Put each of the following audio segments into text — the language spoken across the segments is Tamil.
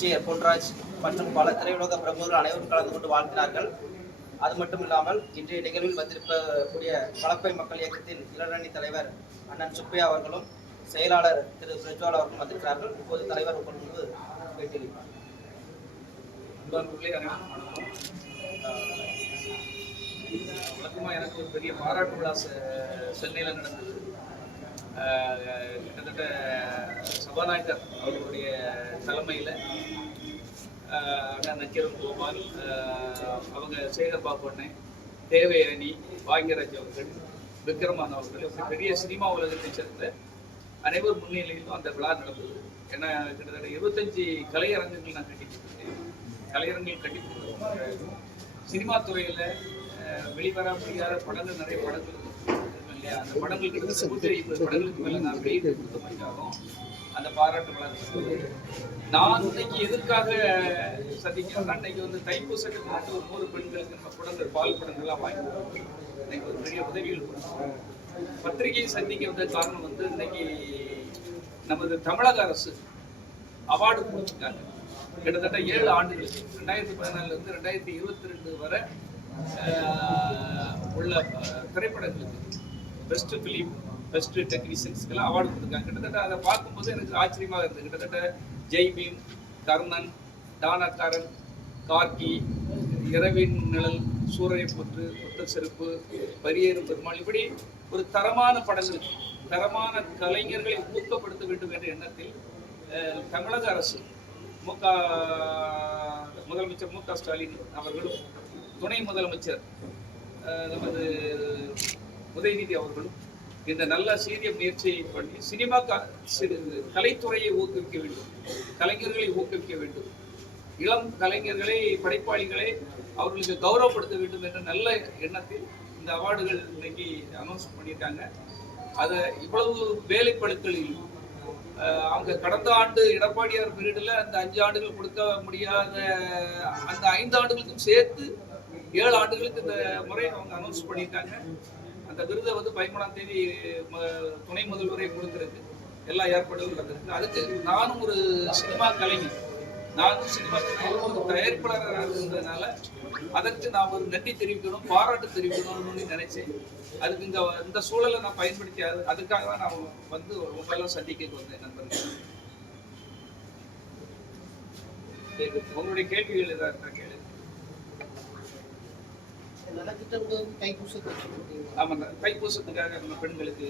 சிஷ்யர் பொன்ராஜ் மற்றும் பல திரையுலக பிரமுகர்கள் அனைவரும் கலந்து கொண்டு வாழ்த்தினார்கள் அது மட்டும் இல்லாமல் இன்றைய நிகழ்வில் வந்திருக்கக்கூடிய கலப்பை மக்கள் இயக்கத்தின் இளநணி தலைவர் அண்ணன் சுப்பையா அவர்களும் செயலாளர் திரு பிரஜ்வால் அவர்களும் வந்திருக்கிறார்கள். இப்போது தலைவர் உங்கள் முன்பு பேட்டியளிப்பார். எனக்கு ஒரு பெரிய பாராட்டு விழா செ- நடந்தது. கிட்டத்தட்ட சபாநாயகர் அவர்களுடைய தலைமையில் அண்ணன் நக்கீரன் கோபால் அவங்க சேகர் பாபு அண்ணன் தேவயானி பாக்யராஜ் அவர்கள் விக்ரமான் அவர்கள் இப்படி பெரிய சினிமா உலகத்தை சேர்ந்த அனைவர் முன்னிலையிலும் அந்த விழா நடந்தது. ஏன்னா கிட்டத்தட்ட இருபத்தஞ்சு கலையரங்குகள் நான் கட்டி கொடுத்துருக்கேன் கலையரங்குகள் கட்டி கொடுத்துருக்கோம் சினிமா துறையில் வெளிவர முடியாத படங்கள் நிறைய படங்கள் இல்லையா? அந்த படங்கள் கிட்டத்தட்ட நூற்றி ஐம்பது படங்களுக்கு மேலே நான் வெளியிட்டு கொடுத்த மாதிரியாகும் அந்த பாராட்டு விழா நான் இன்னைக்கு எதற்காக சந்திக்கிறேன்னா இன்னைக்கு வந்து தைப்பூசத்துக்கு மட்டும் ஒரு நூறு பெண்களுக்கு நம்ம குடங்கள் பால் குடங்கள்லாம் வாங்கிடுவோம் இன்னைக்கு ஒரு பெரிய உதவிகள் கொடுத்தோம் பத்திரிகையை சந்திக்க வந்த காரணம் வந்து இன்னைக்கு நமது தமிழக அரசு அவார்டு கொடுத்துருக்காங்க கிட்டத்தட்ட ஏழு ஆண்டுகளுக்கு ரெண்டாயிரத்தி பதினாலுலேருந்து ரெண்டாயிரத்தி இருபத்தி ரெண்டு வரை உள்ள திரைப்படங்களுக்கு பெஸ்ட் ஃபிலிம் பெஸ்ட் டெக்னீஷியன்ஸ்க்கெல்லாம் அவார்டு கொடுத்துருக்காங்க. கிட்டத்தட்ட அதை பார்க்கும்போது எனக்கு ஆச்சரியமாக இருந்தது. கிட்டத்தட்ட ஜெய் பீம் கர்ணன் தானக்காரன் கார்கி இரவின் நிழல் சூரரை புற்று ஒத்த செருப்பு பரியேறும் பெருமாள் இப்படி ஒரு தரமான படங்கள் தரமான கலைஞர்களை ஊக்கப்படுத்த வேண்டும் என்ற எண்ணத்தில் தமிழக அரசு மு க முதலமைச்சர் மு க ஸ்டாலின் அவர்களும் துணை முதலமைச்சர் நமது உதயநிதி அவர்களும் இந்த நல்ல சீரிய முயற்சியை பண்ணி சினிமா கலைத்துறையை ஊக்குவிக்க வேண்டும். கலைஞர்களை ஊக்குவிக்க வேண்டும். இளம் கலைஞர்களை படைப்பாளிகளை அவர்களுக்கு கௌரவப்படுத்த வேண்டும் என்ற நல்ல எண்ணத்தில் இந்த அவார்டுகள் இன்னைக்கு அனௌன்ஸ் பண்ணியிருக்காங்க அதை இவ்வளவு வேலைப்படுத்தலில் அவங்க கடந்த ஆண்டு எடப்பாடியார் பீரியடில் அந்த அஞ்சு ஆண்டுகள் கொடுக்க முடியாத அந்த ஐந்து ஆண்டுகளுக்கும் சேர்த்து ஏழு ஆண்டுகளுக்கு இந்த முறை அவங்க அனௌன்ஸ் பண்ணியிருக்காங்க அந்த விருதை வந்து பதிமூணாம் தேதி துணை முதல்வரே கொடுக்கறதுக்கு எல்லா ஏற்பாடுகளும் நடந்திருக்கு. அதுக்கு நானும் ஒரு சினிமா கலைஞர் நானும் சினிமா துறையில் ஒரு தயாரிப்பாளராக இருந்ததுனால அதற்கு நான் ஒரு நன்றி தெரிவிக்கணும் பாராட்டு தெரிவிக்கணும்னு நினைச்சேன். அதுக்கு இந்த இந்த சூழலை நான் பயன்படுத்தி அதுக்காக தான் நான் வந்து உங்களெல்லாம் சந்திக்க வந்தேன் நண்பர்கள். உங்களுடைய கேள்விகள் ஏதாவது கேள்வி நலத்திட்டங்கள் தைப்பூசத்துக்கு. ஆமாம் தைப்பூசத்துக்காக நம்ம பெண்களுக்கு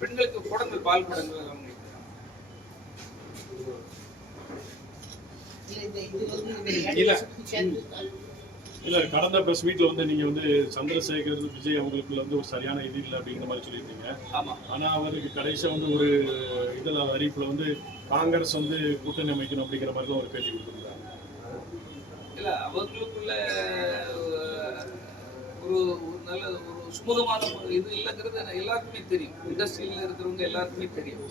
பெண்களுக்கு குடங்கள் பால் குடங்கள் அவங்க இல்ல, கடந்த பிரஸ் மீட்ல வந்து நீங்க வந்து சந்திரசேகர் விஜய் அவங்களுக்குள்ள வந்து ஒரு சரியான இது இல்லை அப்படிங்கிற மாதிரி சொல்லியிருந்தீங்க. ஆமா. ஆனா அவருக்கு கடைசியா வந்து ஒரு இதுல அறிவிப்புல வந்து காங்கிரஸ் வந்து கூட்டணி அமைக்கணும் அப்படிங்கிற மாதிரி தான் ஒரு பேட்டி கொடுத்துருக்காங்க இல்ல அவர்களுக்குள்ள ஒரு ஒரு நல்ல ஒரு சுமூகமான ஒரு இது இல்லைங்கிறது எல்லாருக்குமே தெரியும். இண்டஸ்ட்ரியில் இருக்கிறவங்க எல்லாருக்குமே தெரியும்.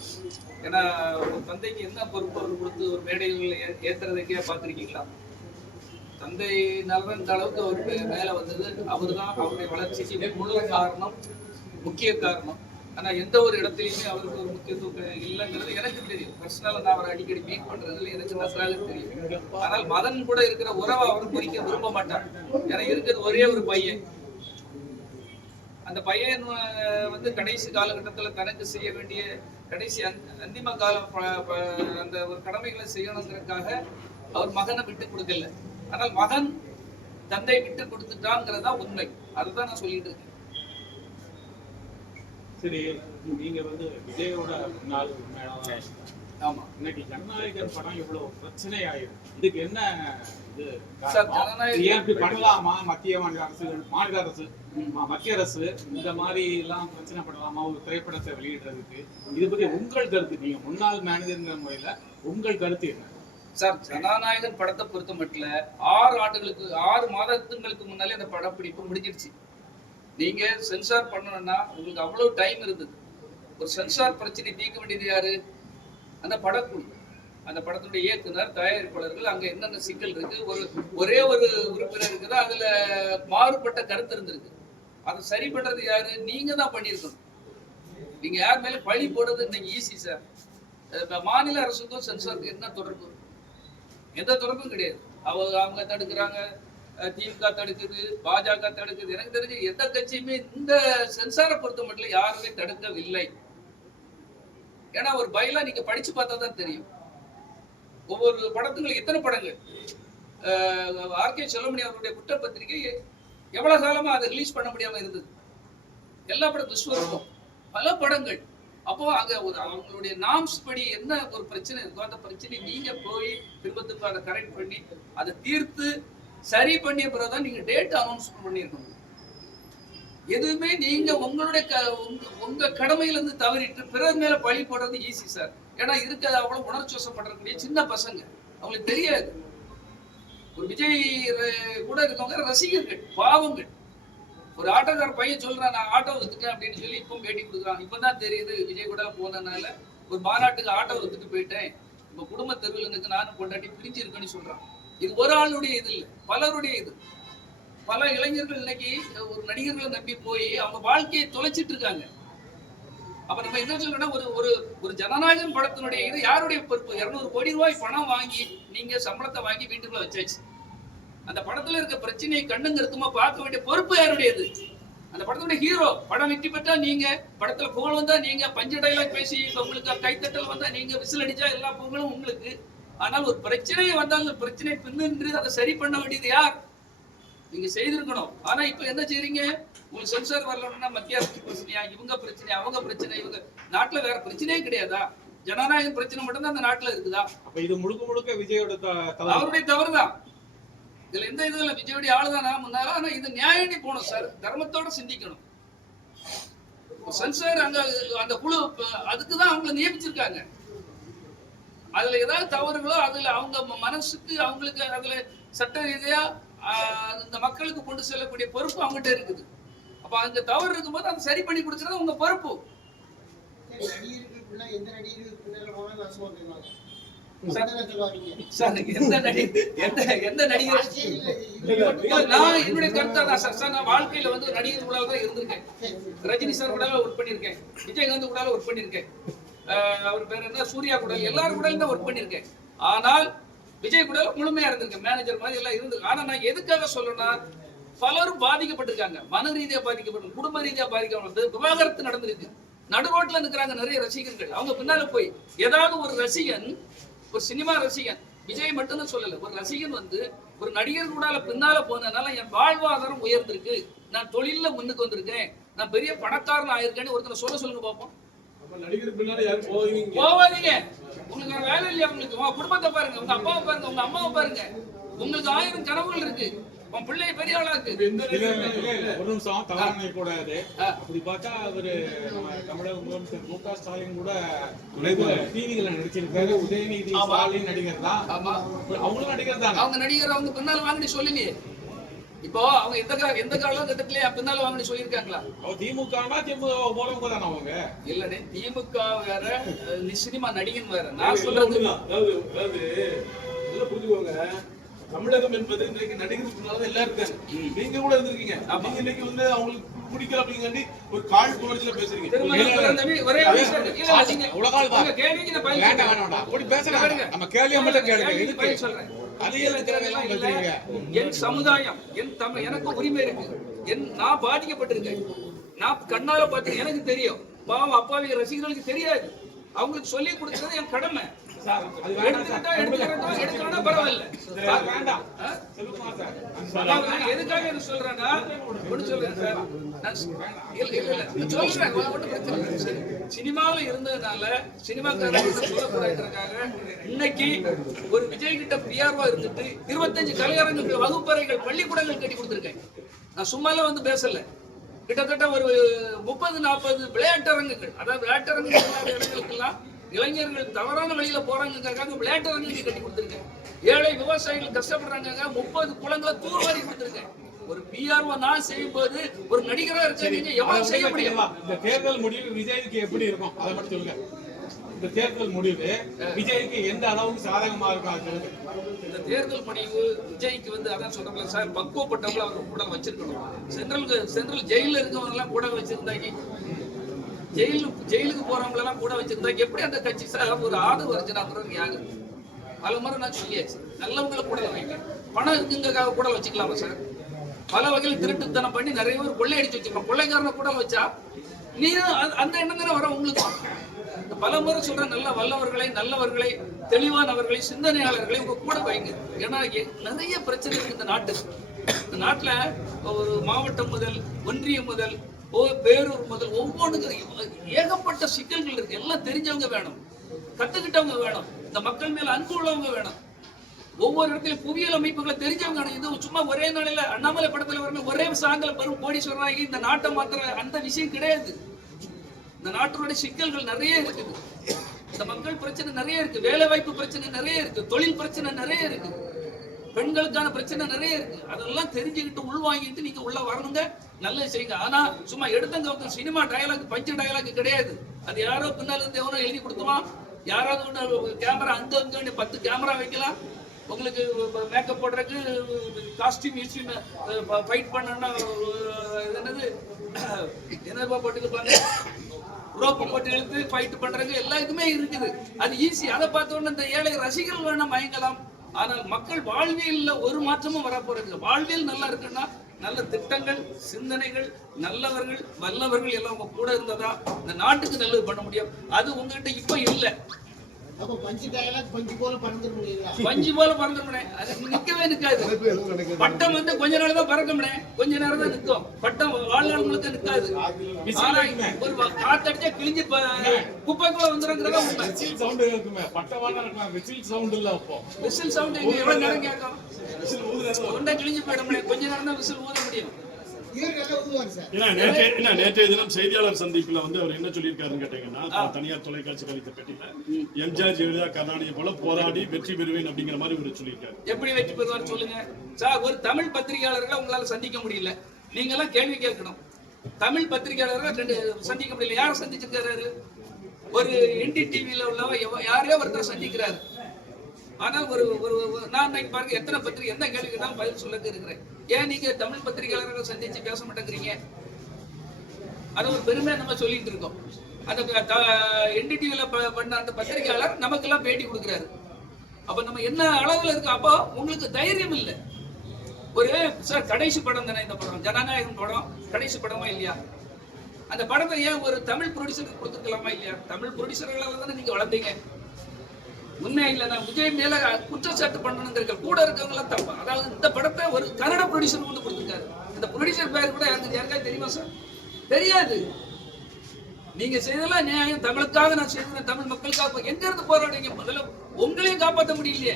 ஏன்னா ஒரு தந்தைக்கு என்ன பொறுப்பு அவர் கொடுத்து ஒரு மேடைகளில் ஏ- ஏத்துறதுக்கே பார்த்துருக்கீங்களா? தந்தை நலன் இந்த அளவுக்கு அவருக்கு மேலே மேல வந்தது. அவர் தான் அவருடைய வளர்ச்சிக்கு முழு காரணம் முக்கிய காரணம். ஆனா எந்த ஒரு இடத்துலையுமே அவருக்கு ஒரு முக்கியத்துவம் இல்லைங்கிறது எனக்கு தெரியும். பர்சனலாக நான் அவரை அடிக்கடி மீட் பண்றதுல எனக்கு நன்றாக தெரியும். ஆனால் மதன் கூட இருக்கிற உறவை அவர் குறிக்க விரும்ப மாட்டார். ஏன்னா இருக்கிறது ஒரே ஒரு பையன். அந்த பையன் வந்து கடைசி காலகட்டத்துல தனக்கு செய்ய வேண்டிய கடைசி அந்திம கால அந்த ஒரு கடமைகளை செய்யணுங்கிறதுக்காக அவர் மகனை விட்டு கொடுக்கல. ஆனால் மகன் தந்தை விட்டு கொடுத்துட்டாங்கிறதா உண்மை. அதுதான் நான் சொல்லிட்டு இருக்கேன். சரி நீங்க வந்து விஜயோட நாள் ஆமா. இன்னைக்கு ஜனநாயகர் படம் இவ்வளவு பிரச்சனை ஆயிடும் இதுக்கு என்ன இது? இப்படி பண்ணலாமா? மத்திய மாநில அரசு மாநில அரசு மத்திய அரசு இந்த மாதிரி எல்லாம் பிரச்சனை பண்ணலாமா? ஒரு திரைப்படத்தை வெளியிடுறதுக்கு. இது பத்தி உங்கள் கருத்து நீங்க முன்னாள் மேனேஜர்ங்கிற முறையில உங்கள் கருத்து என்ன? சார் ஜனநாயகன் படத்தை பொறுத்த மட்டும் ஆறு ஆண்டுகளுக்கு ஆறு மாதத்துங்களுக்கு முன்னாலே அந்த படப்பிடிப்பு முடிஞ்சிடுச்சு. நீங்க சென்சார் பண்ணணும்னா உங்களுக்கு அவ்வளவு டைம் இருந்தது. ஒரு சென்சார் பிரச்சனை தீர்க்க வேண்டியது யாரு? அந்த படக்குழு. அந்த படத்துடைய இயக்குனர் தயாரிப்பாளர்கள் அங்க என்னென்ன சிக்கல் இருக்கு? ஒரு ஒரே ஒரு உறுப்பினர் இருக்குதோ? அதுல மாறுபட்ட கருத்து இருந்திருக்கு. அதை சரி பண்றது யாரு? நீங்க தான் பண்ணியிருக்கணும். நீங்க யார் மேல பழி போடுறது இன்னைக்கு ஈஸி சார் மாநில அரசுக்கும் சென்சாருக்கும் என்ன தொடர்பு? எந்த தொடர்பும் கிடையாது. அவங்க அவங்க தடுக்கிறாங்க. திமுக தடுக்குது பாஜக தடுக்குது. எனக்கு தெரிஞ்சு எந்த கட்சியுமே இந்த சென்சாரை பொறுத்த மட்டும் யாருமே தடுக்கவில்லை. ஏன்னா ஒரு பயிலா நீங்க படிச்சு பார்த்தா தான் தெரியும். ஒவ்வொரு படத்துங்களுக்கு எத்தனை படங்கள்? ஆர்கே செல்லமணி அவருடைய குற்றப்பத்திரிகை எவ்வளவு காலமா அதை ரிலீஸ் பண்ண முடியாம இருந்தது? எல்லா படம் விஸ்வரூபம் பல படங்கள். அப்போ அங்க ஒரு அவங்களுடைய நாம்ஸ் படி என்ன ஒரு பிரச்சனை இருக்கோ அந்த பிரச்சனை நீங்க போய் திரும்ப திரும்ப அதை கரெக்ட் பண்ணி அதை தீர்த்து சரி பண்ணிய பிறகு தான் நீங்க டேட் அனௌன்ஸ் பண்ணியிருக்கணும் எதுவுமே நீங்க உங்களுடைய க- உங்க- உங்க கடமையில இருந்து தவறிட்டு பிறர் மேல பழி போடுறது ஈஸி சார் ஏன்னா இருக்க அவ்வளவு உணர்ச்சி வசப்படக்கூடிய சின்ன பசங்க. அவங்களுக்கு தெரியாது. ஒரு விஜய் கூட இருக்கவங்க ரசிகர்கள் பாவங்கள். ஒரு ஆட்டோக்கார பையன் சொல்றான் நான் ஆட்டோ வித்துட்டேன் அப்படின்னு சொல்லி இப்போ பேட்டி கொடுக்குறான். இப்பதான் தெரியுது விஜய் கூட போனதுனால ஒரு மாநாட்டுக்கு ஆட்டோ வித்துட்டு போயிட்டேன். இப்ப குடும்ப தெருவில் இருக்கு நானும் கொண்டாட்டி பிரிஞ்சு இருக்கேன்னு சொல்றான். இது ஒரு ஆளுடைய இது இல்லை பலருடைய இது. பல இளைஞர்கள் இன்னைக்கு ஒரு நடிகர்களை நம்பி போய் அவங்க வாழ்க்கையை தொலைச்சிட்டு இருக்காங்க. அப்ப நம்ம என்ன சொல்றோம்னா ஒரு ஒரு ஒரு ஜனநாயகம் படத்தினுடைய இது யாருடைய பொறுப்பு? இருநூறு கோடி ரூபாய் பணம் வாங்கி நீங்க சம்பளத்தை வாங்கி வீட்டுக்குள்ள வச்சாச்சு. அந்த படத்துல இருக்க பிரச்சனையை கண்ணுங்க இருக்குமா பார்க்க வேண்டிய பொறுப்பு யாருடையது? அந்த படத்துடைய ஹீரோ படம் வெற்றி பெற்றா நீங்க படத்துல புகழ் வந்தா நீங்க பஞ்சு டைலாக் பேசி உங்களுக்கு கைத்தட்டல் வந்தா நீங்க விசில் அடிச்சா எல்லா புகழும் உங்களுக்கு. ஆனால் ஒரு பிரச்சனை வந்தால் அந்த பிரச்சனை பின்னின்று அதை சரி பண்ண வேண்டியது யார்? நீங்க செய்திருக்கணும். ஆனா இப்ப என்ன செய்றீங்க? உங்களுக்கு சென்சார் வரலன்னா மத்திய அரசு பிரச்சனையா? இவங்க பிரச்சனை அவங்க பிரச்சனை இவங்க நாட்டுல வேற பிரச்சனையே கிடையாதா? ஜனநாயக பிரச்சனை மட்டும்தான் அந்த நாட்டுல இருக்குதா? அப்ப இது முழுக்க முழுக்க விஜயோட தவறு. அவருடைய தவறுதான். இதுல எந்த இதுல விஜயோடைய ஆளுதானா முன்னால. ஆனா இது நியாயடி போகணும் சார் தர்மத்தோட சிந்திக்கணும். சென்சார் அங்க அந்த குழு அதுக்குதான் அவங்கள நியமிச்சிருக்காங்க. அதுல ஏதாவது தவறுகளோ அதுல அவங்க மனசுக்கு அவங்களுக்கு அதுல சட்ட ரீதியா இந்த மக்களுக்கு கொண்டு செல்லக்கூடிய பொறுப்பு அவங்ககிட்ட இருக்குது. அப்ப அங்க தவறு இருக்கும்போது அதை சரி பண்ணி கொடுக்கறது உங்க பொறுப்பு. என்னுடைய கருத்தா தான் சார். சார் நான் வாழ்க்கையில வந்து நடிகர் கூட தான் இருந்திருக்கேன் ரஜினி சார் கூட ஒர்க் பண்ணியிருக்கேன். விஜயகாந்த் கூட ஒர்க் பண்ணியிருக்கேன். அஹ் அவர் பேர் என்ன? சூர்யா குடல். எல்லாரும் கூட தான் ஒர்க் பண்ணியிருக்கேன். ஆனால் விஜய் கூட முழுமையா இருந்திருக்கேன் மேனேஜர் மாதிரி எல்லாம் இருந்திருக்கு. ஆனா நான் எதுக்காக சொல்லணும்னா பலரும் பாதிக்கப்பட்டிருக்காங்க. மன ரீதியா பாதிக்கப்பட்டு குடும்ப ரீதியா பாதிக்கப்பட்டு விவாகரத்து நடந்திருக்கு. நடு ரோட்ல நிக்கிறாங்க நிறைய ரசிகர்கள். அவங்க பின்னால போய் ஏதாவது ஒரு ரசிகன் ஒரு சினிமா ரசிகன் விஜய் மட்டும்தான் சொல்லல ஒரு ரசிகன் வந்து ஒரு நடிகர் கூடால பின்னால போனதுனால என் வாழ்வாதாரம் உயர்ந்திருக்கு. நான் தொழில முன்னுக்கு வந்திருக்கேன் நான் பெரிய பணக்காரன் ஆயிருக்கேன்னு ஒருத்தனை சொல்ல சொல்லுங்க பார்ப்போம். அப்ப நடிகர் பின்னாடி யாரும் போவீங்க? போவாதீங்க. உங்களுக்கு வேற வேலை இல்லையா உங்களுக்கு? உங்க குடும்பத்தை பாருங்க. உங்க அப்பாவை பாருங்க. உங்க அம்மாவை பாருங்க. உங்களுக்கு ஆயிரம் கனவுகள் இருக்கு. உன் பிள்ளைய பெரிய ஆளா இருக்கு. எந்த இல்ல, இல்ல, இல்ல, இல்ல. ஒரு நிமிஷம் தவறான கூடாது. அப்படி பார்த்தா அவரு நம்ம தமிழக முதலமைச்சர் மு க ஸ்டாலின் கூட டிவிகளை நடிச்சிருக்காரு. உதயநிதி. ஸ்டாலின் நடிகர் தான். ஆமா. அவங்களும் நடிகர் தானே? அவங்க நடிகர் அவங்க பின்னால வாங்கி சொல்லலையே இப்போ அவங்க எந்த கா எந்த காலகட்டத்திலேயே பின்னால வாங்கி சொல்லியிருக்காங்களா அவர் திமுகனா திமுக போறவங்க தானே அவங்க இல்லனே திமுக வேற சினிமா நடிகன் வேற நான் சொல்றது ஒண்ணுதான். அதாவது அதாவது நல்லா புரிஞ்சுக்கோங்க தமிழகம் என்பது இன்னைக்கு நடிகருக்கு முன்னால எல்லாரும் இருக்காங்க நீங்க கூட இருந்திருக்கீங்க நீங்க இன்னைக்கு வந்து அவங்களுக்கு பிடிக்கல அப்படிங்காண்டி ஒரு கால் புணர்ச்சியில பேசுறீங்க திருமணம் பிறந்தவி ஒரே விஷயம். இல்ல, இல்ல, நீங்க- அவ்வளவு கால் தான். வேண்டாம். வேண்டாம் அப்படி பேச பாருங்க. வேண்டாம் நம்ம கேள்வியை மட்டும் கேளுங்க கேள்விக்கு எதுக்கு பதில் சொல்றேன். என் சமுதாயம் என் தமிழ் எனக்கு உரிமை இருக்கு. என் நான் பாதிக்கப்பட்டிருக்கேன். நான் கண்ணால பார்த்து எனக்கு தெரியும். பாவம் அப்பாவி ரசிகர்களுக்கு தெரியாது. அவங்களுக்கு சொல்லி கொடுக்கிறது என் கடமை. எதுக்காக இது சொல்றேன்னா சொல்றேன் சார் சினிமாவுல இருந்ததுனால சினிமாக்காரங்க சொல்லக்கூடாதுக்காக இன்னைக்கு ஒரு விஜய் கிட்ட பிஆர்வா இருந்துட்டு இருபத்தஞ்சு கலையரங்குகள் வகுப்பறைகள் பள்ளிக்கூடங்கள் கட்டி கொடுத்துருக்கேன் நான் சும்மாலாம் வந்து பேசல கிட்டத்தட்ட ஒரு முப்பது நாற்பது விளையாட்டரங்குகள் அதாவது விளையாட்டரங்குகள் இடங்களுக்கெல்லாம் இளைஞர்கள் தவறான வழியில போறாங்கிறதுக்காக விளையாட்டரங்குகள் கட்டி கொடுத்துருக்கேன். ஏழை விவசாயிகள் கஷ்டப்படுறாங்க முப்பது குளங்களை தூர்வாரி கொடுத்துருக்கேன். ஒரு பிஆர்ஓ நான் செய்யும் போது ஒரு நடிகரா இருக்க நீங்க எவ்வளவு செய்ய முடியும்? இந்த தேர்தல் முடிவு விஜய்க்கு எப்படி இருக்கும்? அதை மட்டும் சொல்லுங்க. இந்த தேர்தல் முடிவு விஜய்க்கு எந்த அளவுக்கு சாதகமா இருக்கும் இந்த தேர்தல் முடிவு விஜய்க்கு வந்து அதான் சொல்றேன் சார் பக்குவப்பட்டவங்கள அவர் கூட வச்சிருக்கணும். சென்ட்ரல் சென்ட்ரல் ஜெயில இருக்கவங்க எல்லாம் கூட வச்சிருந்தாங்க. ஜெயிலு ஜெயிலுக்கு போறவங்க எல்லாம் கூட வச்சிருந்தா எப்படி அந்த கட்சி சார் ஒரு ஆதவ அர்ஜுனாங்கிறவங்க யாரு? பல முறை நான் சொல்லியாச்சு. நல்லவங்களை கூட வைங்க பணம் இருக்குங்கிறக்காக கூட வச்சுக்கலாமா சார்? பல வகையில் திருட்டுத்தனம் பண்ணி நிறைய பேர் கொள்ளை அடிச்சு வச்சிருக்கோம் கொள்ளைக்காரனை கூட வச்சா நீ அந்த எண்ணம் தானே வர உங்களுக்கு பல முறை சொல்ற நல்ல வல்லவர்களை நல்லவர்களை தெளிவானவர்களை சிந்தனையாளர்களை உங்க கூட வைங்க. ஏன்னா நிறைய பிரச்சனை இருக்கு இந்த நாட்டுக்கு இந்த நாட்டுல ஒரு மாவட்டம் முதல் ஒன்றியம் முதல் பேரூர் முதல் ஒவ்வொன்றுக்கும் ஏகப்பட்ட சிக்கல்கள் இருக்கு. எல்லாம் தெரிஞ்சவங்க வேணும். கத்துக்கிட்டவங்க வேணும். இந்த மக்கள் மேல அன்பு உள்ளவங்க வேணும். ஒவ்வொரு இடத்துலயும் புவியியல் அமைப்புகளை தெரிஞ்சவங்க இது சும்மா ஒரே நாளில அண்ணாமலை படத்துல வரணும் ஒரே சாங்கல பெரும் கோடீஸ்வரனாகி இந்த நாட்டை மாத்திர அந்த விஷயம் கிடையாது. இந்த நாட்டினுடைய சிக்கல்கள் நிறைய இருக்குது. இந்த மக்கள் பிரச்சனை நிறைய இருக்கு. வேலை வாய்ப்பு பிரச்சனை நிறைய இருக்கு. தொழில் பிரச்சனை நிறைய இருக்குது பெண்களுக்கான பிரச்சனை நிறைய இருக்கு. அதெல்லாம் தெரிஞ்சுக்கிட்டு உள்வாங்கிட்டு நீங்க உள்ள வரணுங்க. நல்லது செய்யுங்க. ஆனா சும்மா எடுத்தங்க சினிமா டயலாக் பஞ்ச டயலாக் கிடையாது. அது யாரோ பின்னால் இருந்து எவனோ எழுதி கொடுத்துருவான். யாராவது ஒன்று கேமரா அங்க அங்க பத்து கேமரா வைக்கலாம். உங்களுக்கு மேக்கப் போடுறதுக்கு காஸ்டியூம் யூஸ்டியூம் ஃபைட் பண்ணணும்னா இது என்னது? என்னப்பா போட்டுருப்பாங்க ரோப்பு போட்டு இழுத்து ஃபைட் பண்றதுக்கு எல்லாருக்குமே இருக்குது. அது ஈஸி அதை பார்த்த உடனே இந்த ஏழை ரசிகர்கள் வேணா மயங்கலாம். ஆனால் மக்கள் வாழ்வியல்ல ஒரு மாற்றமும் வரப்போறது வாழ்வியல் நல்லா இருக்குன்னா நல்ல திட்டங்கள் சிந்தனைகள் நல்லவர்கள் வல்லவர்கள் எல்லாம் உங்க கூட இருந்ததா? இந்த நாட்டுக்கு நல்லது பண்ண முடியும். அது உங்ககிட்ட இப்ப இல்லை. அப்ப பஞ்சு டயலாக் பஞ்சு போல பறந்துட முடியுங்களா? பஞ்சு போல பறந்துடுமே அது நிக்கவே நிக்காது. பட்டம் வந்து கொஞ்ச நாள் தான் பறக்கும்னே. கொஞ்ச நேரம் தான் நிக்கும் பட்டம் வாழ்நாள் முழுக்க நிக்காது ஒரு காத்தடிச்சா கிழிஞ்சு குப்பைக்குள்ள வந்துருங்கிறதா விசில் சவுண்ட் இருக்குமே பட்டமான இருக்கலாம் விசில் சவுண்ட் இல்ல அப்போ. விசில் சவுண்ட் இங்க எவ்வளவு நேரம் கேட்கும்? தொண்டை கிழிஞ்சு போயிடும்னே. கொஞ்ச நேரம் தான் விசில் ஊத முடியும். ஏன்னா நேற்றைய தினம் செய்தியாளர் சந்திப்புல வந்து அவர் என்ன சொல்லியிருக்காருன்னு கேட்டீங்கன்னா தனியார் தொலைக்காட்சி அளித்த பேட்டியில எம்ஜிஆர் ஜெயலலிதா கருணாநிதி போல போராடி வெற்றி பெறுவேன் அப்படிங்கிற மாதிரி ஒரு சொல்லியிருக்காரு. எப்படி வெற்றி பெறுவார் சொல்லுங்க? சார் ஒரு தமிழ் பத்திரிகையாளர்களை உங்களால சந்திக்க முடியல. நீங்க எல்லாம் கேள்வி கேட்கணும். தமிழ் பத்திரிகையாளர்களை ரெண்டு சந்திக்க முடியல. யாரை சந்திச்சிருக்காரு? ஒரு என்டி டிவியில உள்ளவ யாரையோ ஒருத்தர் சந்திக்கிறாரு. ஆனால் ஒரு ஒரு நான் இன்னைக்கு பாருங்க எத்தனை பத்திரிகை எந்த கேள்வி தான் பதில் சொல்ல இருக்கிறேன்? ஏன் நீங்க தமிழ் பத்திரிகையாளர்கள் சந்திச்சு பேச மாட்டேங்கிறீங்க? அது ஒரு பெருமையா நம்ம சொல்லிட்டு இருக்கோம். அந்த என்டிடிவில பண்ண அந்த பத்திரிகையாளர் நமக்கெல்லாம் பேட்டி கொடுக்குறாரு. அப்ப நம்ம என்ன அளவுல இருக்கு? அப்போ உங்களுக்கு தைரியம் இல்லை. ஒரு சார் கடைசி படம் தானே இந்த படம்? ஜனநாயகம் படம் கடைசி படமா இல்லையா? அந்த படத்தை ஏன் ஒரு தமிழ் ப்ரொடியூசருக்கு கொடுத்துருக்கலாமா இல்லையா? தமிழ் ப்ரொடியூசர்களால தானே நீங்க வளர்ந்தீங்க. உண்மையா இல்ல நான் விஜய் மேல குற்றச்சாட்டு பண்ணணுங்கிற கூட இருக்கவங்க எல்லாம் தப்பு. அதாவது இந்த படத்தை ஒரு கன்னட ப்ரொடியூசர் வந்து கொடுத்துருக்காரு. இந்த ப்ரொடியூசர் பேர் கூட யாருக்கு யாருக்கா தெரியுமா சார் தெரியாது. நீங்க செய்ததெல்லாம் நியாயம். தமிழுக்காக நான் செய்தேன் தமிழ் மக்களுக்காக. எங்க இருந்து போராடுறீங்க? முதல்ல உங்களையும் காப்பாற்ற முடியலையே.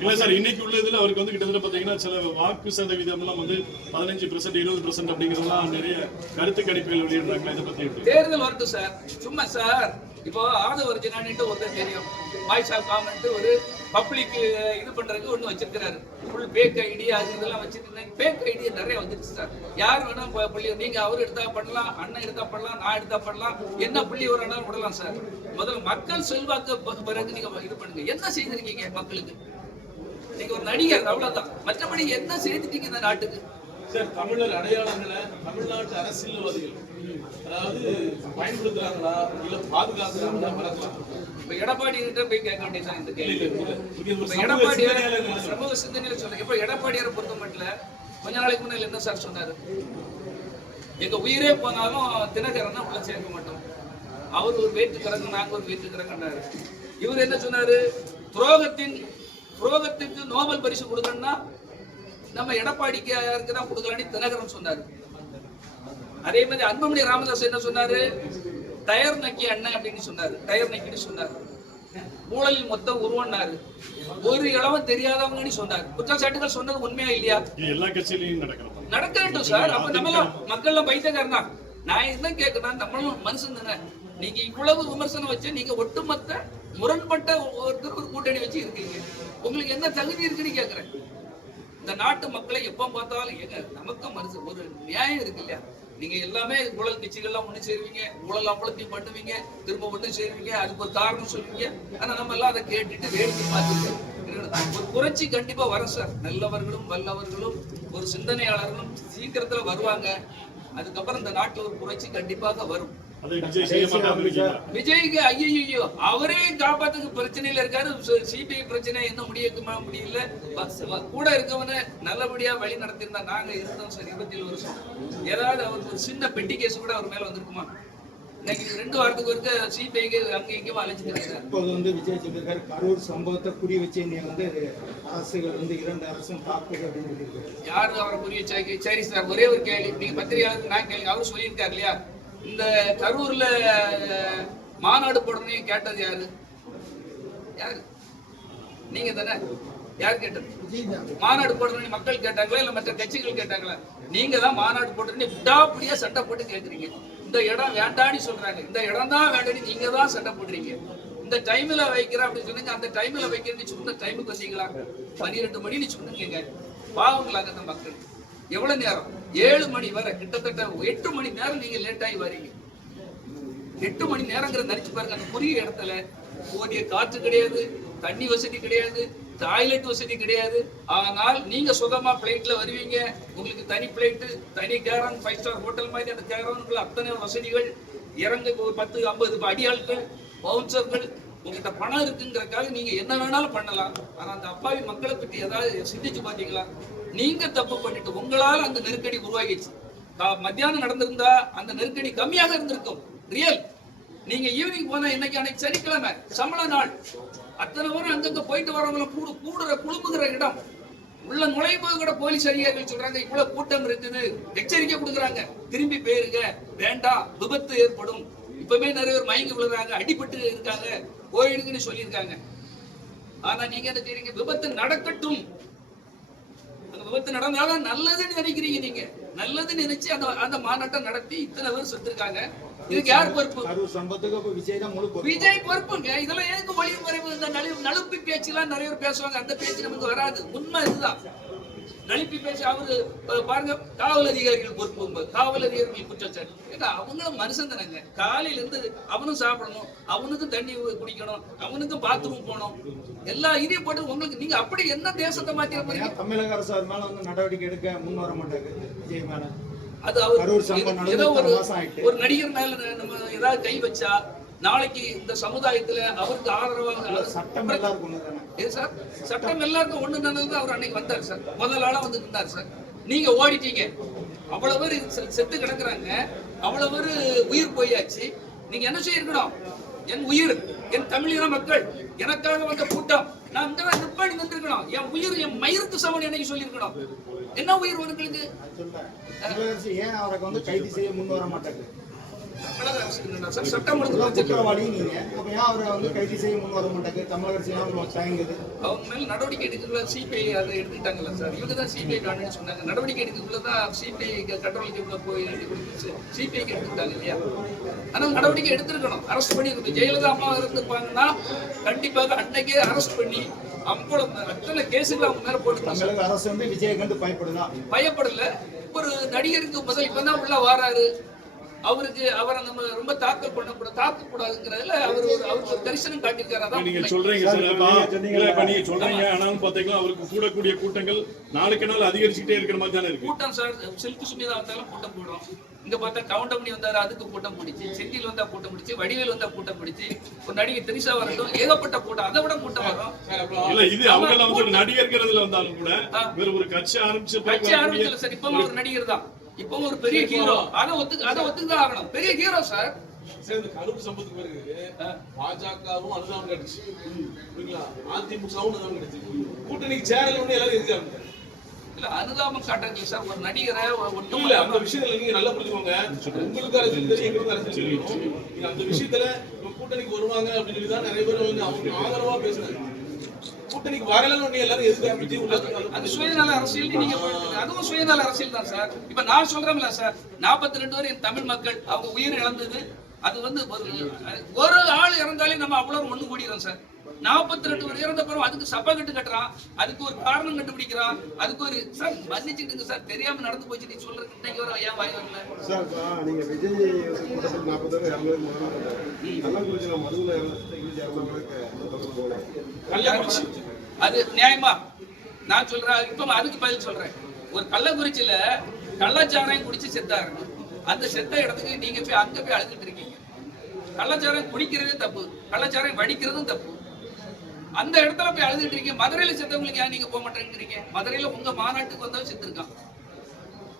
இல்ல சார் இன்னைக்கு உள்ள இதுல அவருக்கு வந்து கிட்டத்தட்ட பாத்தீங்கன்னா சில வாக்கு சதவீதம் எல்லாம் வந்து பதினஞ்சு பெர்சென்ட் இருபது பெர்சென்ட் அப்படிங்கறதெல்லாம் நிறைய கருத்து கணிப்புகள் வெளியிடுறாங்க இதை பத்தி தேர்தல் வரட்டும் சார் சும்மா சார் இப்போ ஆதவ அர்ஜுனானிட்டு ஒருத்தர் தெரியும். வாய்ஸ் ஆஃப் காமெண்ட் ஒரு பப்ளிக் இது பண்றதுக்கு ஒன்று வச்சிருக்கிறாரு. ஃபுல் பேக் ஐடி அது இதெல்லாம் வச்சிருக்கேன் பேக் ஐடியா நிறைய வந்துருச்சு சார். யார் வேணா புள்ளி நீங்க அவர் எடுத்தா பண்ணலாம் அண்ணன் எடுத்தா பண்ணலாம் நான் எடுத்தா பண்ணலாம். என்ன புள்ளி ஒரு வேணாலும் விடலாம் சார். முதல்ல மக்கள் செல்வாக்கு பிறகு நீங்க இது பண்ணுங்க. என்ன செய்திருக்கீங்க மக்களுக்கு? நீங்க ஒரு நடிகர் அவ்வளவுதான். மற்றபடி என்ன செய்துட்டீங்க இந்த நாட்டுக்கு? சார் தமிழர் அடையாளங்களை தமிழ்நாட்டு அரசியல்வாதிகள் அதாவது பயன்படுத்துறாங்களா இல்ல பாதுகாக்கிறாங்களா வளர்க்கலாம் இப்ப எடப்பாடி கிட்ட போய் கேட்க வேண்டியதுதான் இந்த கேள்வி. இப்ப எடப்பாடியார் சமூக சிந்தனையில சொல்றேன். இப்ப எடப்பாடியாரை பொறுத்த மட்டும் கொஞ்ச நாளைக்கு முன்னாடி என்ன சார் சொன்னாரு? எங்க உயிரே போனாலும் தினகரனை உள்ள சேர்க்க மாட்டோம். அவர் ஒரு வேற்று கிரகம் நாங்க ஒரு வேற்று கிரகம்னாரு இவர் என்ன சொன்னாரு? துரோகத்தின் துரோகத்துக்கு நோபல் பரிசு கொடுக்கணும்னா நம்ம எடப்பாடிக்கு தான் கொடுக்கலான்னு தினகரன் சொன்னாரு. அதே மாதிரி அன்புமணி ராமதாஸ் என்ன சொன்னாரு? டயர் நக்கி அண்ணன் அப்படின்னு சொன்னாரு. டயர் நக்கின்னு சொன்னாரு. ஊழலில் மொத்தம் உருவன்னாரு. ஒரு இளவம் தெரியாதவங்கன்னு சொன்னாரு. குற்றச்சாட்டுகள் சொன்னது உண்மையா இல்லையா? எல்லா கட்சியிலையும் நடக்கிறது நடக்கட்டும் சார். அப்ப நம்மளாம் மக்கள்லாம் பைத்தியக்காரன் தான். நான் என்ன கேட்கணும் நம்மளும் மனுஷன் தானே. நீங்க இவ்வளவு விமர்சனம் வச்சு நீங்க ஒட்டுமொத்த முரண்பட்ட ஒருத்தர் ஒரு கூட்டணி வச்சு இருக்கீங்க. உங்களுக்கு என்ன தகுதி இருக்குன்னு கேக்குறேன். இந்த நாட்டு மக்களை எப்போ பார்த்தாலும் எங்க நமக்கு மனசு ஒரு நியாயம் இருக்கு இல்லையா? நீங்க எல்லாமே ஊழல் கட்சிகள்லாம் ஒண்ணு சேருவீங்க ஊழல் அவ்வளத்தையும் பண்ணுவீங்க திரும்ப ஒண்ணு சேருவீங்க அதுக்கு ஒரு காரணம் சொல்லுவீங்க. ஆனா நம்ம எல்லாம் அதை கேட்டுட்டு வேடிக்கை பார்த்துட்டு ஒரு புரட்சி கண்டிப்பா வரும் சார். நல்லவர்களும் வல்லவர்களும் ஒரு சிந்தனையாளர்களும் சீக்கிரத்துல வருவாங்க. அதுக்கப்புறம் இந்த நாட்டு ஒரு புரட்சி கண்டிப்பாக வரும். விஜய்க்கு. ஐயோ அவரே காப்பாத்துக்கு பிரச்சனையில இருக்காரு. சிபிஐ பிரச்சனை என்ன முடியுமா முடியல. கூட இருக்கவன நல்லபடியா வழி நடத்திருந்தா நாங்க இருந்தோம் சார் இருபத்தி ஏழு வருஷம். ஏதாவது அவருக்கு ஒரு சின்ன பெட்டி கேஸ் கூட அவர் மேல வந்திருக்குமா? இன்னைக்கு ரெண்டு வாரத்துக்கு ஒருக்க சிபிஐக்கு அங்க இப்போது வந்து விஜய் சொல்லியிருக்காரு கரூர் சம்பவத்தை குறி வச்சு நீ வந்து அரசுகள் வந்து இரண்டு அரசும் தாக்குது அப்படின்னு சொல்லியிருக்காரு. யாரு அவரை புரிய வச்சாங்க சரி சார் ஒரே ஒரு கேள்வி. நீங்க பத்திரிகையாளருக்கு நான் கேள்வி. அவரு சொல்லியிருக்காரு இல்லையா? இந்த கரூர்ல மாநாடு போடணும் கேட்டது யாரு? யாரு? நீங்க தானே? யார் கேட்டது? மாநாடு போடணும்னு மக்கள் கேட்டாங்களா இல்ல மற்ற கட்சிகள் கேட்டாங்களா? நீங்க தான் மாநாடு போட்டுன்னு விடாப்படியா சண்டை போட்டு கேக்குறீங்க. இந்த இடம் வேண்டான்னு சொல்றாங்க. இந்த இடம் தான் வேண்டாம்னு நீங்க தான் சண்டை போடுறீங்க. இந்த டைம்ல வைக்கிறேன் அப்படின்னு சொன்னீங்க அந்த டைம்ல வைக்கிறேன்னு சொன்ன டைமுக்கு வந்தீங்களா? பன்னிரெண்டு மணின்னு சொன்னீங்க பாவங்களாங்க அந்த மக்கள். எவ்வளவு நேரம்? ஏழு மணி வரை கிட்டத்தட்ட எட்டு மணி நேரம் நீங்க லேட் ஆகி வரீங்க. எட்டு மணி நேரங்கிற நினைச்சு பாருங்க அந்த குறுகிய இடத்துல போதிய காற்று கிடையாது தண்ணி வசதி கிடையாது டாய்லெட் வசதி கிடையாது. ஆனால் நீங்க சுகமா பிளைட்ல வருவீங்க. உங்களுக்கு தனி பிளைட்டு தனி கேரன் ஃபைவ் ஸ்டார் ஹோட்டல் மாதிரி அந்த கேரனுக்குள்ள அத்தனை வசதிகள் இறங்க ஒரு பத்து ஐம்பது அடியாட்கள் பவுன்சர்கள் உங்ககிட்ட பணம் இருக்குங்கிறக்காக நீங்க என்ன வேணாலும் பண்ணலாம். ஆனா அந்த அப்பாவி மக்களை பற்றி ஏதாவது சிந்திச்சு பாத்தீங்களா நீங்க தப்பு பண்ணிட்டு உங்களால் அந்த நெருக்கடி உருவாகிடுச்சு. மத்தியானம் நடந்திருந்தா அந்த நெருக்கடி கம்மியாக இருந்திருக்கும். ரியல் நீங்க ஈவினிங் போனா இன்னைக்கு அன்னைக்கு சனிக்கிழமை சம்பள நாள். அத்தனை பேரும் அங்கங்க போயிட்டு வரவங்களும் கூடு கூடுற குழுமுகிற இடம். உள்ள நுழையும் போது கூட போலீஸ் அதிகாரிகள் சொல்றாங்க இவ்வளவு கூட்டம் இருக்குது எச்சரிக்கை கொடுக்குறாங்க. திரும்பி போயிருங்க வேண்டாம் விபத்து ஏற்படும். இப்பவே நிறைய பேர் மயங்கி விழுறாங்க அடிபட்டு இருக்காங்க போயிடுங்கன்னு சொல்லியிருக்காங்க. ஆனா நீங்க என்ன செய்றீங்க? விபத்து நடக்கட்டும். அந்த விபத்து நடந்தாலும் நல்லதுன்னு நினைக்கிறீங்க நீங்க. நல்லதுன்னு நினைச்சு அந்த அந்த மாநாட்டை நடத்தி இத்தனை பேர் செத்துருக்காங்க. இதுக்கு யார் பொறுப்பு? விஜய் பொறுப்புங்க. இதெல்லாம் எதுக்கு வழி மறைவு? இந்த நலு நலுப்பி பேச்சுலாம் நிறைய பேர் பேசுவாங்க. அந்த பேச்சு நமக்கு வராது. உண்மை இதுதான். நலுப்பி பேச்சு அவரு பாருங்க காவல் அதிகாரிகள் பொறுப்பு காவல் அதிகாரிகள் குற்றச்சாட்டு. ஏன்னா அவங்களும் மனுஷன் தானங்க காலையில இருந்து அவனும் சாப்பிடணும் அவனுக்கும் தண்ணி குடிக்கணும் அவனுக்கும் பாத்ரூம் போகணும். எல்லா இதையும் போட்டு உங்களுக்கு நீங்க அப்படி என்ன தேசத்தை மாத்திர போறீங்க? தமிழக அரசு அது மேல வந்து நடவடிக்கை எடுக்க முன் வர மாட்டாங்க விஜய் மேல. அது அவர் ஏதோ ஒரு. ஒரு நடிகர் மேல நம்ம ஏதாவது கை வச்சா நாளைக்கு இந்த சமுதாயத்துல அவருக்கு ஆதரவாக சட்டம் எல்லாருக்கும் ஒண்ணு ஏன் சார்? சட்டம் எல்லாருக்கும் ஒண்ணு நடந்தது அவர் அன்னைக்கு வந்தார் சார். முதல் ஆளா வந்து நின்றார் சார். நீங்க ஓடிட்டீங்க. அவ்வளவு பேர் செத்து கிடக்குறாங்க. அவ்வளவு பேர் உயிர் போயாச்சு. நீங்க என்ன செய்யிருக்கணும் என் உயிர் என் தமிழின மக்கள் எனக்காக வந்த கூட்டம். நான் இந்த நிப்பாடி நின்றுக்கணும் என் உயிர் என் மயிருக்கு சமன் என்னைக்கு சொல்லியிருக்கணும். என்ன உயிர் உங்களுக்கு? ஏன் அவரை வந்து கைது செய்ய முன் வர மாட்டாங்க தமிழக அரசு என்னன்னா சார் சட்டம் ஒழுங்கு இதெல்லாம் பிரச்சனை. குற்றவாளி நீங்க. அப்ப ஏன் அவரை வந்து கைது செய்ய முன் வர மாட்டாங்க? தமிழக அரசு ஏன் தயங்குது? அவங்க மேல நடவடிக்கை எடுக்கக்குள்ள சிபிஐ அதை எடுத்துக்கிட்டாங்கல்ல சார். இவங்க தான் சிபிஐ வேணும்னு சொன்னாங்க. நடவடிக்கை எடுக்கக்குள்ள தான் சிபிஐ கண்ட்ரோலுக்கு போய் எழுதி கொடுத்து சிபிஐக்கு எடுத்துக்கிட்டாங்க இல்லையா? ஆனா நடவடிக்கை எடுத்திருக்கணும். அரெஸ்ட் பண்ணி ஜெயலலிதா அம்மா இருந்திருப்பாங்கன்னா கண்டிப்பாக அன்னைக்கே அரெஸ்ட் பண்ணி அவ்வளவு அத்தனை கேஸுகள் அவங்க மேல போட்டு தமிழக அரசு வந்து விஜயை கண்டு பயப்படுதா பயப்படல. ஒரு நடிகருக்கு முதல் இப்பதான் உள்ள வாராரு. அவருக்கு அவரை நம்ம ரொம்ப தாக்கல் பண்ணக்கூடாது தாக்கக்கூடாதுங்கிறதுல அவர் ஒரு அவருக்கு ஒரு தரிசனம் காட்டியிருக்காரு. நீங்க. சொல்றீங்க சார் இப்ப இல்ல, இப்ப நீங்க சொல்றீங்க. ஆனாலும் பாத்தீங்கன்னா அவருக்கு கூடக்கூடிய கூட்டங்கள் நாளுக்கு நாள் அதிகரிச்சுக்கிட்டே இருக்கிற மாதிரி தானே இருக்கு. கூட்டம் சார் சில்கு சுமிதா வந்தாலும் கூட்டம் போடும் இங்க பார்த்தா கவுண்டமணி வந்தாரு அதுக்கு கூட்டம் பிடிச்சு. செந்தில் வந்தா கூட்டம் பிடிச்சு வடிவேல் வந்தா கூட்டம் பிடிச்சு. ஒரு நடிகை திரிசா வரட்டும் ஏகப்பட்ட கூட்டம். அதை விட கூட்டம் வரும். இல்ல இது அவங்க நடிகர்கிறதுல வந்தாலும் கூட ஒரு கட்சி ஆரம்பிச்சு கட்சி ஆரம்பிச்சல சார். இப்பவும் ஒரு நடிகர் தான். இப்பவும் ஒரு பெரிய ஹீரோ அதை ஒத்துக்கு அதை ஒத்துக்குதான் ஆகணும். பெரிய ஹீரோ சார் சரி இந்த கரூர் சம்பவத்துக்கு பிறகு பாஜகவும் அதுதான் கிடைச்சு. புரியுங்களா அதிமுகவும் அதுதான் கிடைச்சு. கூட்டணிக்கு சேரல ஒண்ணு எல்லாரும் எதிர்க்காங்க இல்ல அனுதாபம் காட்டுறீங்க சார் ஒரு நடிகரை ஒன்றும் இல்ல அந்த விஷயத்துல நீங்க நல்லா புரிஞ்சுக்கோங்க. உங்களுக்கு அரசியல் தெரியும் எங்களுக்கு அரசியல் தெரியும். நீங்க அந்த விஷயத்துல கூட்டணிக்கு வருவாங்க அப்படின்னு சொல்லி தான் நிறைய பேர் வந்து அவங்க ஆதரவா பேசுறாங்க. கூட்டணிக்கு வரலன்னு ஒண்ணு எல்லாரும் உள்ள அது சுயநல அரசியல் நீங்க அதுவும் சுயநல அரசியல் தான் சார். இப்ப நான் சொல்றேன்ல சார் 42 ரெண்டு வரை என் தமிழ் மக்கள் அவங்க உயிர் இழந்தது. அது வந்து ஒரு ஒரு ஆள் இறந்தாலே நம்ம அவ்வளவு ஒண்ணு கூடிடும் சார். 42 ரெண்டு பேர் இறந்த பிறகு அதுக்கு சப்பை கட்டு கட்டுறான். அதுக்கு ஒரு காரணம் கண்டுபிடிக்கிறான். அதுக்கு ஒரு சார் மன்னிச்சுட்டுங்க சார் தெரியாம நடந்து போச்சு. நீ சொல்றது இன்னைக்கு வர ஏன் வாய் வரல. சார் நீங்க விஜய் நாற்பது பேர் அது நியாயமா? நான் சொல்றேன் இப்ப அதுக்கு பதில் சொல்றேன். ஒரு கள்ளக்குறிச்சியில கள்ளச்சாராயம் குடிச்சு செத்தாரு. அந்த செத்த இடத்துக்கு நீங்க போய் அங்க போய் அழுதுட்டு இருக்கீங்க. கள்ளச்சாரம் குடிக்கிறதே தப்பு. கள்ளச்சாரம் வடிக்கிறதும் தப்பு. அந்த இடத்துல போய் அழுதுட்டு இருக்கீங்க. மதுரையில செத்தவங்களுக்கு ஏன் நீங்க போக மாட்டேங்கிறீங்க? மதுரையில உங்க மாநாட்டுக்கு வந்தவன் செத்துருக்கான்.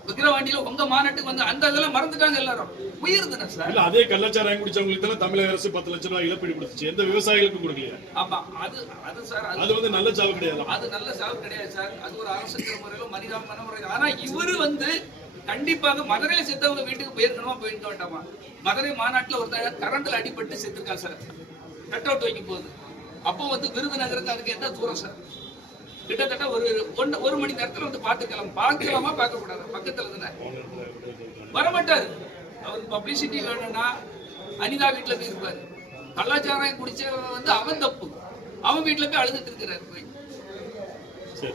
விக்கிரவாண்டியில உங்க மாநாட்டுக்கு வந்து அந்த இதெல்லாம் மறந்துட்டாங்க எல்லாரும். உயிர் தானே சார்? இல்ல அதே கள்ளச்சாராயம் குடிச்சவங்களுக்கு தானே தமிழக அரசு பத்து லட்சம் ரூபாய் இழப்பீடு கொடுத்துச்சு. எந்த விவசாயிகளுக்கும் கொடுக்கலையா. ஆமா அது அது சார் அது வந்து நல்ல சாவு கிடையாது. அது நல்ல சாவு கிடையாது சார். அது ஒரு அரசுங்கிற முறையில மனிதாபமான முறை ஆனா இவரு வந்து கண்டிப்பாக மதுரையில செத்தவங்க வீட்டுக்கு போயிருக்கணுமா போயிருக்க வேண்டாமா? மதுரை மாநாட்டுல ஒருத்தர் கரண்ட்ல அடிபட்டு செத்துருக்கான் சார். கட் அவுட் வைக்கும் போது. அப்போ வந்து விருதுநகருக்கு அதுக்கு எந்த தூரம் சார்? கிட்டத்தட்ட ஒரு ஒன்று ஒரு மணி நேரத்துல வந்து பார்த்துக்கலாம். பார்க்கலாமா பார்க்க கூடாது பக்கத்துல தானே. வரமாட்டாரு. அவருக்கு பப்ளிசிட்டி வேணும்னா அனிதா வீட்டுல போய் இருப்பாரு. கள்ளச்சாராயம் குடிச்சவன் வந்து அவன் தப்பு. அவன் வீட்டுல போய் அழுதுட்டு இருக்கிறாரு போய். சரி.